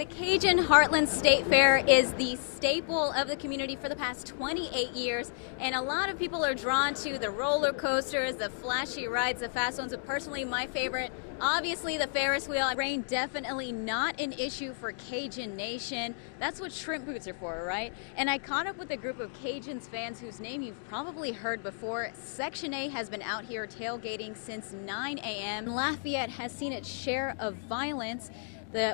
The Cajun Heartland State Fair is the staple of the community for the past 28 years, and a lot of people are drawn to the roller coasters, the flashy rides, the fast ones, but personally my favorite, obviously the Ferris wheel. Rain definitely not an issue for Cajun Nation. That's what shrimp boots are for, right? And I caught up with a group of Cajuns fans whose name you've probably heard before. Section A has been out here tailgating since 9 a.m. Lafayette has seen its share of violence,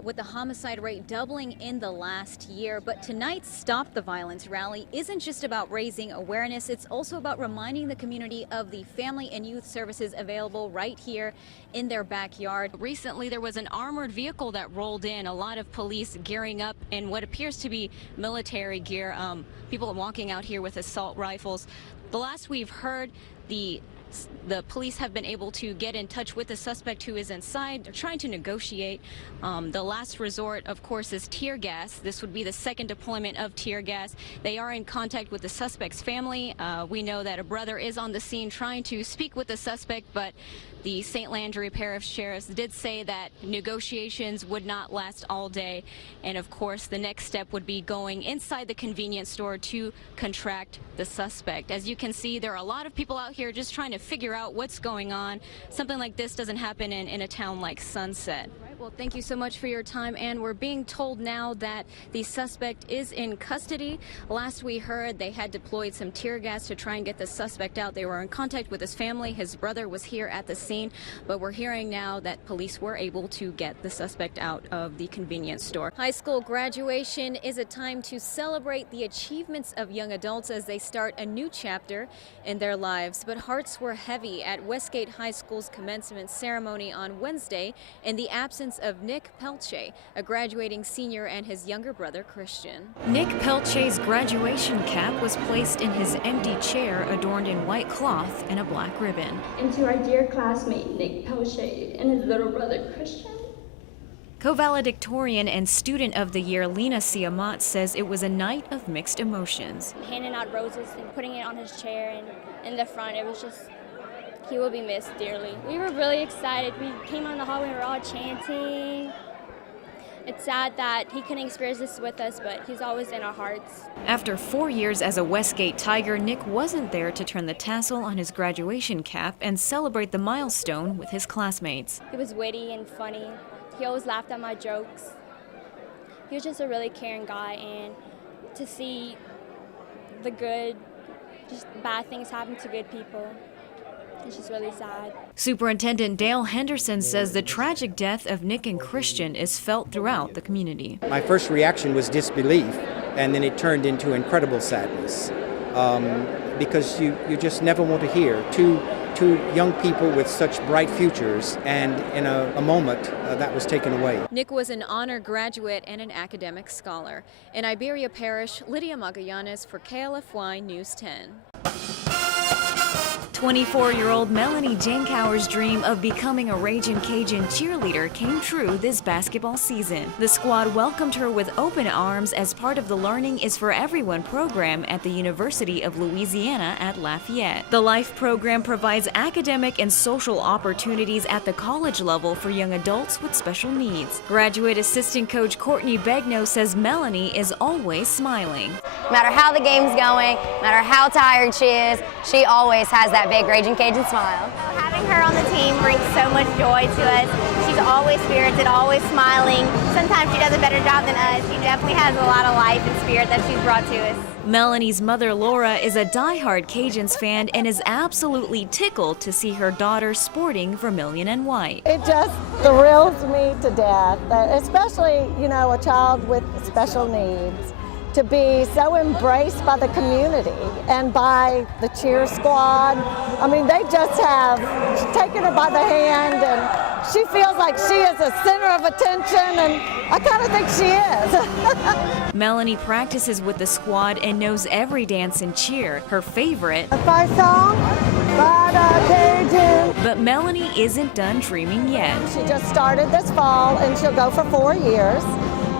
with the homicide rate doubling in the last year. But tonight's Stop the Violence rally isn't just about raising awareness, it's also about reminding the community of the family and youth services available right here in their backyard. Recently there was an armored vehicle that rolled in, a lot of police gearing up in what appears to be military gear, people walking out here with assault rifles. The last we've heard, the police have been able to get in touch with the suspect who is inside. They're trying to negotiate. The last resort, of course, is tear gas. This would be the second deployment of tear gas. They are in contact with the suspect's family. We know that a brother is on the scene trying to speak with the suspect, but the St. Landry Parish Sheriffs did say that negotiations would not last all day. And of course, the next step would be going inside the convenience store to contract the suspect. As you can see, there are a lot of people out here just trying to figure out what's going on. Something like this doesn't happen in a town like Sunset. Well, thank you so much for your time, and we're being told now that the suspect is in custody. Last we heard, they had deployed some tear gas to try and get the suspect out. They were in contact with his family. His brother was here at the scene, but we're hearing now that police were able to get the suspect out of the convenience store. High school graduation is a time to celebrate the achievements of young adults as they start a new chapter in their lives. But hearts were heavy at Westgate High School's commencement ceremony on Wednesday in the absence of Nick Pelche, a graduating senior, and his younger brother Christian. Nick Pelche's graduation cap was placed in his empty chair adorned in white cloth and a black ribbon. And to our dear classmate Nick Pelche and his little brother Christian. Co-valedictorian and student of the year Lena Siamat says it was a night of mixed emotions. Handing out roses and putting it on his chair and in the front, it was just, he will be missed dearly. We were really excited. We came on the hall, we were all chanting. It's sad that he couldn't experience this with us, but he's always in our hearts. After 4 years as a Westgate Tiger, Nick wasn't there to turn the tassel on his graduation cap and celebrate the milestone with his classmates. He was witty and funny. He always laughed at my jokes. He was just a really caring guy, and to see the good, just bad things happen to good people, it's just really sad. Superintendent Dale Henderson says the tragic death of Nick and Christian is felt throughout the community. My first reaction was disbelief, and then it turned into incredible sadness, because you just never want to hear two young people with such bright futures, and in a moment that was taken away. Nick was an honor graduate and an academic scholar. In Iberia Parish, Lydia Magallanes for KLFY News 10. 24-year-old Melanie Jankauer's dream of becoming a Ragin' Cajun cheerleader came true this basketball season. The squad welcomed her with open arms as part of the Learning is for Everyone program at the University of Louisiana at Lafayette. The LIFE program provides academic and social opportunities at the college level for young adults with special needs. Graduate assistant coach Courtney Begno says Melanie is always smiling. No matter how the game's going, no matter how tired she is, she always has that big Ragin' Cajun smile. Having her on the team brings so much joy to us. She's always spirited, always smiling. Sometimes she does a better job than us. She definitely has a lot of life and spirit that she's brought to us. Melanie's mother, Laura, is a diehard Cajuns fan and is absolutely tickled to see her daughter sporting vermilion and white. It just thrills me to death, especially, a child with special needs, to be so embraced by the community and by the cheer squad. I mean, they just have taken her by the hand, and she feels like she is a center of attention, and I kind of think she is. Melanie practices with the squad and knows every dance and cheer. Her favorite, a fight song, Cajun. But Melanie isn't done dreaming yet. She just started this fall, and she'll go for 4 years,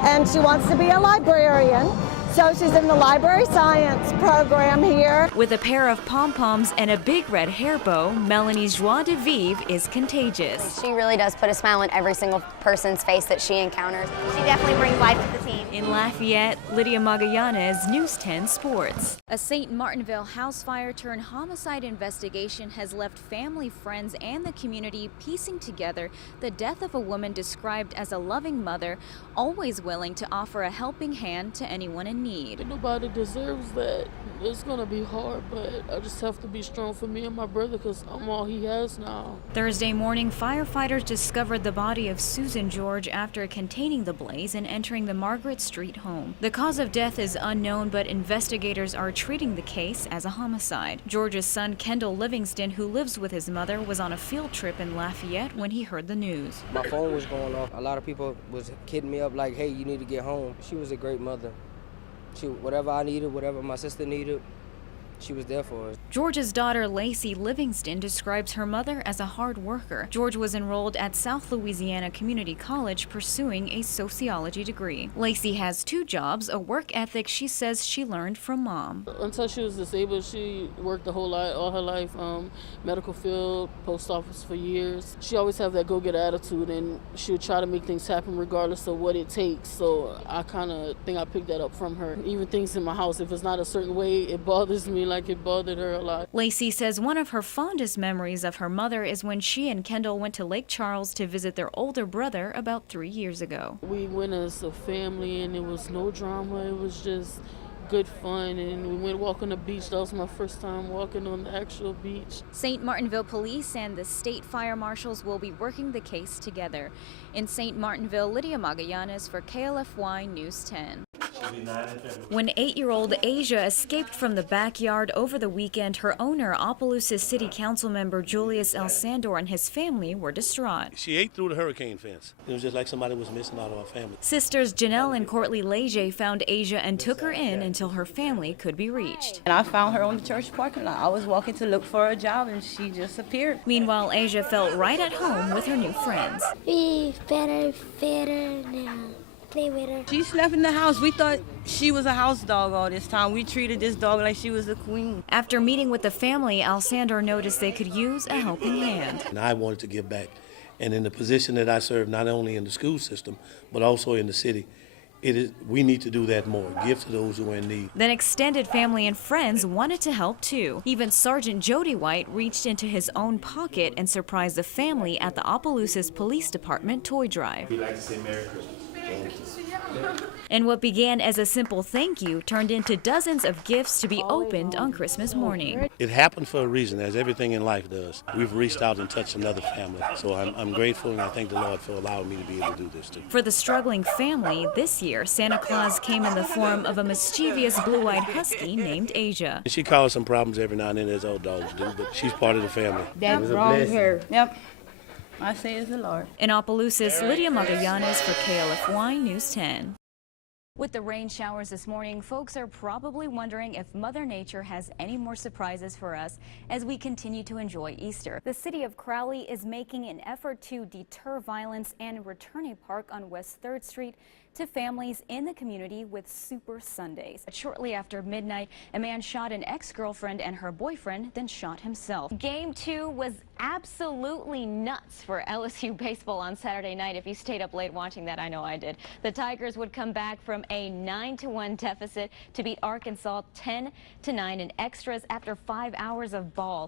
and she wants to be a librarian. So she's in the library science program here. With a pair of pom-poms and a big red hair bow, Melanie's joie de vivre is contagious. She really does put a smile on every single person's face that she encounters. She definitely brings life to the team. In Lafayette, Lydia Magallanes, News 10 Sports. A St. Martinville house fire turned homicide investigation has left family, friends, and the community piecing together the death of a woman described as a loving mother, always willing to offer a helping hand to anyone in need. Nobody deserves that. It's going to be hard, but I just have to be strong for me and my brother because I'm all he has now. Thursday morning, firefighters discovered the body of Susan George after containing the blaze and entering the Margaret Street home. The cause of death is unknown, but investigators are treating the case as a homicide. George's son, Kendall Livingston, who lives with his mother, was on a field trip in Lafayette when he heard the news. My phone was going off. A lot of people was hitting me up like, hey, you need to get home. She was a great mother. Whatever I needed, whatever my sister needed, she was there for us. George's daughter, Lacey Livingston, describes her mother as a hard worker. George was enrolled at South Louisiana Community College pursuing a sociology degree. Lacey has 2 jobs, a work ethic she says she learned from Mom. Until she was disabled, she worked all her life, medical field, post office for years. She always had that go-get attitude, and she would try to make things happen regardless of what it takes. So I kind of think I picked that up from her. Even things in my house, if it's not a certain way, it bothers me like it bothered her a lot. Lacey says one of her fondest memories of her mother is when she and Kendall went to Lake Charles to visit their older brother about 3 years ago. We went as a family and it was no drama. It was just good fun, and we went walk on the beach. That was my first time walking on the actual beach. St. Martinville Police and the state fire marshals will be working the case together. In St. Martinville, Lydia Magallanes for KLFY News 10. When 8-year-old Asia escaped from the backyard over the weekend, her owner, Opelousas City Council member Julius Alcindor, and his family were distraught. She ate through the hurricane fence. It was just like somebody was missing out of our family. Sisters Janelle and Courtly Leger found Asia and took her in until her family could be reached. And I found her on the church parking lot. I was walking to look for a job and she just appeared. Meanwhile, Asia felt right at home with her new friends. We better now. Play with her. She slept in the house. We thought she was a house dog all this time. We treated this dog like she was a queen. After meeting with the family, Alcindor noticed they could use a helping hand. And I wanted to give back. And in the position that I serve, not only in the school system, but also in the city, we need to do that more. Give to those who are in need. Then extended family and friends wanted to help too. Even Sergeant Jody White reached into his own pocket and surprised the family at the Opelousas Police Department toy drive. We'd like to say Merry Christmas. And what began as a simple thank you turned into dozens of gifts to be opened on Christmas morning. It happened for a reason, as everything in life does. We've reached out and touched another family. So I'm grateful, and I thank the Lord for allowing me to be able to do this too. For the struggling family, this year, Santa Claus came in the form of a mischievous blue-eyed husky named Asia. She caused some problems every now and then, as old dogs do, but she's part of the family. That wronged her. Yep. I say it's the Lord. In Opelousas, Lydia Magallanes for KLFY News 10. With the rain showers this morning, folks are probably wondering if Mother Nature has any more surprises for us as we continue to enjoy Easter. The city of Crowley is making an effort to deter violence and return a park on West 3rd Street to families in the community with Super Sundays. Shortly after midnight, a man shot an ex-girlfriend and her boyfriend, then shot himself. Game 2 was absolutely nuts for LSU baseball on Saturday night. If you stayed up late watching that, I know I did. The Tigers would come back from a 9-1 deficit to beat Arkansas 10-9 in extras after 5 hours of ball.